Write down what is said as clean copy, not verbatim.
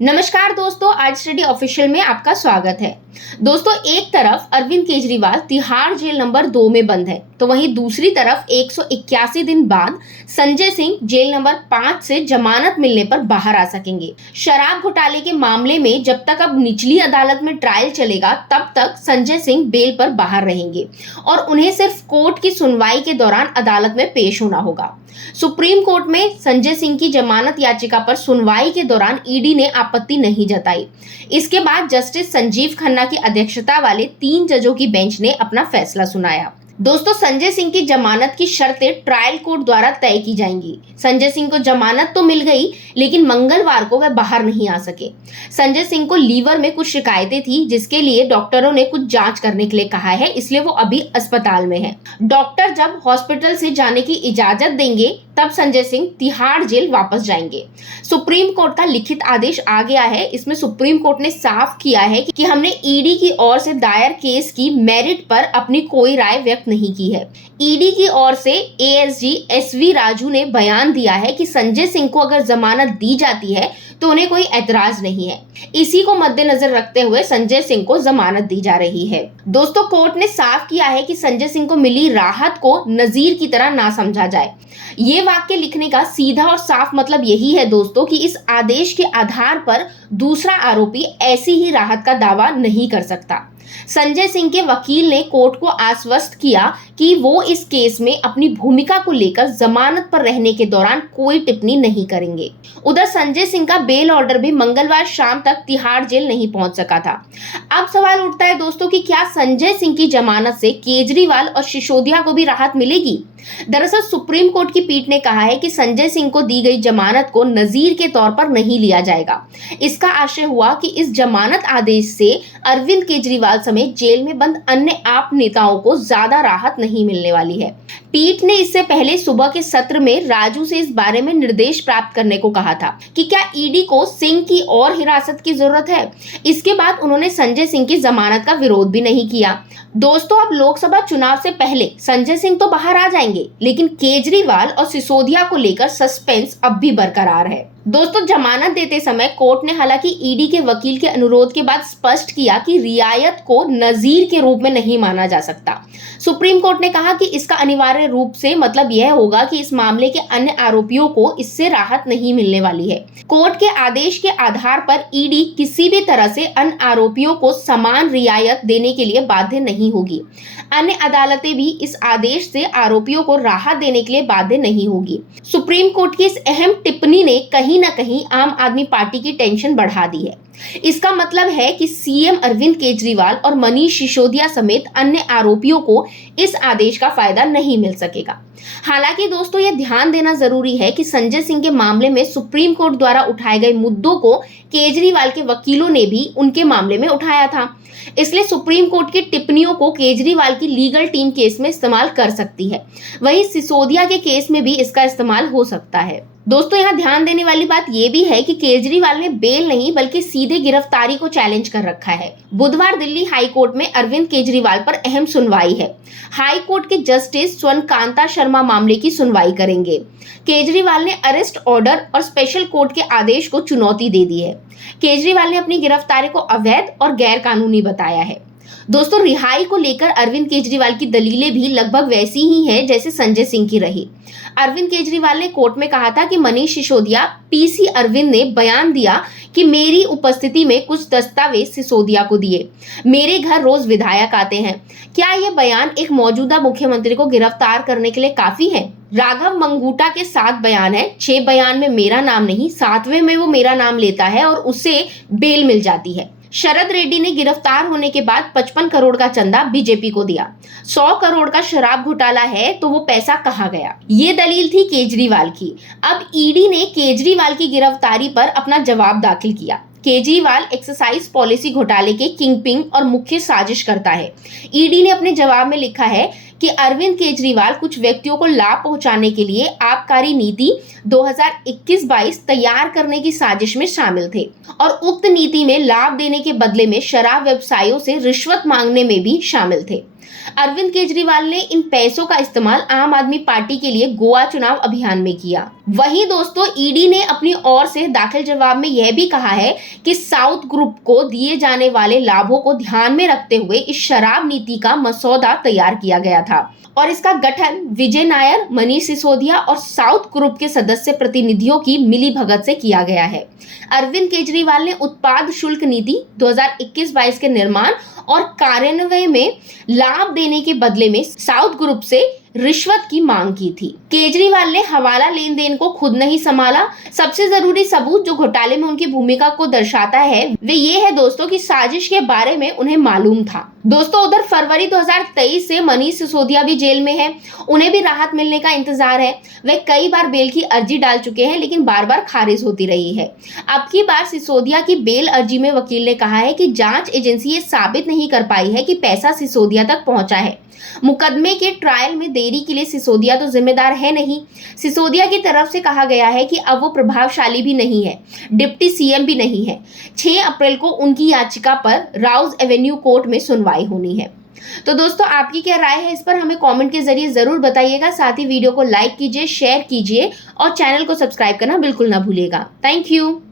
नमस्कार दोस्तों, आज स्टडी ऑफिशियल में आपका स्वागत है। दोस्तों, एक तरफ अरविंद केजरीवाल तिहाड़ जेल नंबर 2 में बंद है, तो वहीं दूसरी तरफ 181 दिन बाद संजय सिंह जेल नंबर 5 से जमानत मिलने पर बाहर आ सकेंगे। शराब घोटाले के मामले में जब तक अब निचली अदालत में ट्रायल चलेगा, तब तक संजय सिंह बेल पर बाहर रहेंगे और उन्हें सिर्फ कोर्ट की सुनवाई के दौरान अदालत में पेश होना होगा। सुप्रीम कोर्ट में संजय सिंह की जमानत याचिका पर सुनवाई के दौरान ईडी ने आपत्ति नहीं जताई। इसके बाद जस्टिस संजीव खन्ना की अध्यक्षता वाले 3 जजों की बेंच ने अपना फैसला सुनाया। दोस्तों, संजय सिंह की जमानत की शर्तें ट्रायल कोर्ट द्वारा तय की जाएंगी। संजय सिंह को जमानत तो मिल गई, लेकिन मंगलवार को वह बाहर नहीं आ सके। संजय सिंह को लीवर में कुछ शिकायतें थी, जिसके लिए डॉक्टरों ने कुछ जांच करने के लिए कहा है, इसलिए वो अभी अस्पताल में है। डॉक्टर जब हॉस्पिटल से जाने की इजाजत देंगे, तब संजय सिंह तिहाड़ जेल वापस जाएंगे। सुप्रीम कोर्ट का लिखित आदेश आ गया है। इसमें सुप्रीम कोर्ट ने साफ किया है कि हमने ईडी की ओर से दायर केस की मेरिट पर अपनी कोई राय व्यक्त नहीं की है। ईडी की ओर से एएसजी एसवी राजू ने बयान दिया है कि संजय सिंह को अगर जमानत दी जाती है तो उन्हें कोई ऐतराज नहीं है। इसी को मद्देनजर रखते हुए संजय सिंह को जमानत दी जा रही है। दोस्तों, कोर्ट ने साफ किया है कि संजय सिंह को मिली राहत को नजीर की तरह ना समझा जाए। ये वाक्य लिखने का सीधा और साफ मतलब यही है दोस्तों कि इस आदेश के आधार पर दूसरा आरोपी ऐसी ही राहत का दावा नहीं कर सकता। संजय सिंह के वकील ने कोर्ट को आश्वस्त किया कि वो इस केस में अपनी भूमिका को लेकर जमानत पर रहने के दौरान कोई टिप्पणी नहीं करेंगे। उधर संजय सिंह का बेल ऑर्डर भी मंगलवार शाम तक तिहाड़ जेल नहीं पहुंच सका था। अब सवाल उठता है दोस्तों कि क्या संजय सिंह की जमानत से केजरीवाल और सिसोदिया को भी राहत मिलेगी? दरअसल सुप्रीम कोर्ट की पीठ ने कहा है कि संजय सिंह को दी गई जमानत को नजीर के तौर पर नहीं लिया जाएगा। इसका आशय हुआ कि इस जमानत आदेश से अरविंद केजरीवाल समेत जेल में बंद अन्य आप नेताओं को ज्यादा राहत नहीं मिलने वाली है। पीठ ने इससे पहले सुबह के सत्र में राजू से इस बारे में निर्देश प्राप्त करने को कहा था कि क्या ईडी को सिंह की और हिरासत की जरूरत है। इसके बाद उन्होंने संजय सिंह की जमानत का विरोध भी नहीं किया। दोस्तों, अब लोकसभा चुनाव से पहले संजय सिंह तो बाहर आ जाएंगे, लेकिन केजरीवाल और सिसोदिया को लेकर सस्पेंस अब भी बरकरार है। दोस्तों, जमानत देते समय कोर्ट ने हालांकि ईडी के वकील के अनुरोध के बाद स्पष्ट किया कि रियायत को नजीर के रूप में नहीं माना जा सकता। सुप्रीम कोर्ट ने कहा कि इसका अनिवार्य रूप से मतलब यह होगा कि इस मामले के अन्य आरोपियों को इससे राहत नहीं मिलने वाली है। कोर्ट के आदेश के आधार पर ईडी किसी भी तरह से अन्य आरोपियों को समान रियायत देने के लिए बाध्य नहीं होगी। अन्य अदालतें भी इस आदेश से आरोपियों को राहत देने के लिए बाध्य नहीं होगी। सुप्रीम कोर्ट की इस अहम टिप्पणी ने कहीं न कहीं आम आदमी पार्टी की टेंशन बढ़ा दी है। इसका मतलब है कि सीएम अरविंद केजरीवाल और मनीष सिसोदिया समेत अन्य आरोपियों को इस आदेश का फायदा नहीं मिल सकेगा। हालांकि दोस्तों, यह ध्यान देना जरूरी है कि संजय सिंह के मामले में सुप्रीम कोर्ट द्वारा उठाए गए मुद्दों को केजरीवाल के वकीलों ने भी उनके मामले में उठाया था। इसलिए सुप्रीम कोर्ट की टिप्पणियों को केजरीवाल की लीगल टीम केस में इस्तेमाल कर सकती है। वहीं सिसोदिया के केस में भी इसका इस्तेमाल हो सकता है। दोस्तों, यहाँ ध्यान देने वाली बात यह भी है कि केजरीवाल ने बेल नहीं बल्कि सीधे गिरफ्तारी को चैलेंज कर रखा है। बुधवार दिल्ली हाई कोर्ट में अरविंद केजरीवाल पर अहम सुनवाई है। हाई कोर्ट के जस्टिस स्वर्णकांता शर्मा मामले की सुनवाई करेंगे। केजरीवाल ने अरेस्ट ऑर्डर और स्पेशल कोर्ट के आदेश को चुनौती दे दी है। केजरीवाल ने अपनी गिरफ्तारी को अवैध और गैर कानूनी बताया है। दोस्तों, रिहाई को लेकर अरविंद केजरीवाल की दलीलें भी लगभग वैसी ही हैं जैसे संजय सिंह की रही। अरविंद केजरीवाल ने कोर्ट में कहा था कि मनीष सिसोदिया पीसी अरविंद ने बयान दिया कि मेरी उपस्थिति में कुछ दस्तावेज सिसोदिया को दिए। मेरे घर रोज विधायक आते हैं। क्या यह बयान एक मौजूदा मुख्यमंत्री को गिरफ्तार करने के लिए काफी है? राघव मंगूटा के 7 बयान है। 6 बयान में मेरा नाम नहीं, 7वें में वो मेरा नाम लेता है और उसे बेल मिल जाती है। शरद रेड्डी ने गिरफ्तार होने के बाद 55 करोड़ का चंदा बीजेपी को दिया। 100 करोड़ का शराब घोटाला है, तो वो पैसा कहाँ गया? ये दलील थी केजरीवाल की। अब ईडी ने केजरीवाल की गिरफ्तारी पर अपना जवाब दाखिल किया। केजरीवाल एक्साइज पॉलिसी घोटाले के किंगपिन और मुख्य साजिश करता है। ईडी ने अपने जवाब में लिखा है कि अरविंद केजरीवाल कुछ व्यक्तियों को लाभ पहुंचाने के लिए आबकारी नीति 2021-22 तैयार करने की साजिश में शामिल थे और उक्त नीति में लाभ देने के बदले में शराब व्यवसायियों से रिश्वत मांगने में भी शामिल थे। अरविंद केजरीवाल ने इन पैसों का इस्तेमाल आम आदमी पार्टी के लिए गोवा चुनाव अभियान में किया। वहीं दोस्तों ईडी ने अपनी ओर से दाखिल जवाब में यह भी कहा है कि साउथ ग्रुप को दिए जाने वाले लाभों को ध्यान में रखते हुए इस शराब नीति का मसौदा तैयार किया गया था और इसका गठन विजय नायर, मनीष सिसोदिया और साउथ ग्रुप के सदस्य प्रतिनिधियों की मिलीभगत से किया गया है। अरविंद केजरीवाल ने उत्पाद शुल्क नीति 2021-22 के निर्माण और कार्यान्वयन में लाभ देने के बदले में साउथ ग्रुप से रिश्वत की मांग की थी। केजरीवाल ने हवाला लेन देन को खुद नहीं संभाला। सबसे जरूरी सबूत जो घोटाले में उनकी भूमिका को दर्शाता है वे ये है दोस्तों कि साजिश के बारे में उन्हें मालूम था। दोस्तों उधर फरवरी 2023 से मनीष सिसोदिया भी जेल में है। उन्हें भी राहत मिलने का इंतजार है। वे कई बार बेल की अर्जी डाल चुके हैं लेकिन बार बार खारिज होती रही है। अब की बार सिसोदिया की बेल अर्जी में वकील ने कहा है कि जांच एजेंसी ये साबित नहीं कर पाई है कि पैसा सिसोदिया तक पहुंचा है। मुकदमे के ट्रायल में देरी के लिए सिसोदिया तो जिम्मेदार है नहीं। सिसोदिया की तरफ से कहा गया है कि अब वो प्रभावशाली भी नहीं है, डिप्टी सीएम भी नहीं है। 6 अप्रैल को उनकी याचिका पर राउज एवेन्यू कोर्ट में सुनवाई होनी है। तो दोस्तों आपकी क्या राय है इस पर हमें कमेंट के जरिए जरूर बताइएगा। साथ ही वीडियो को लाइक कीजिए, शेयर कीजिए और चैनल को सब्सक्राइब करना बिल्कुल ना भूलिएगा। Thank you.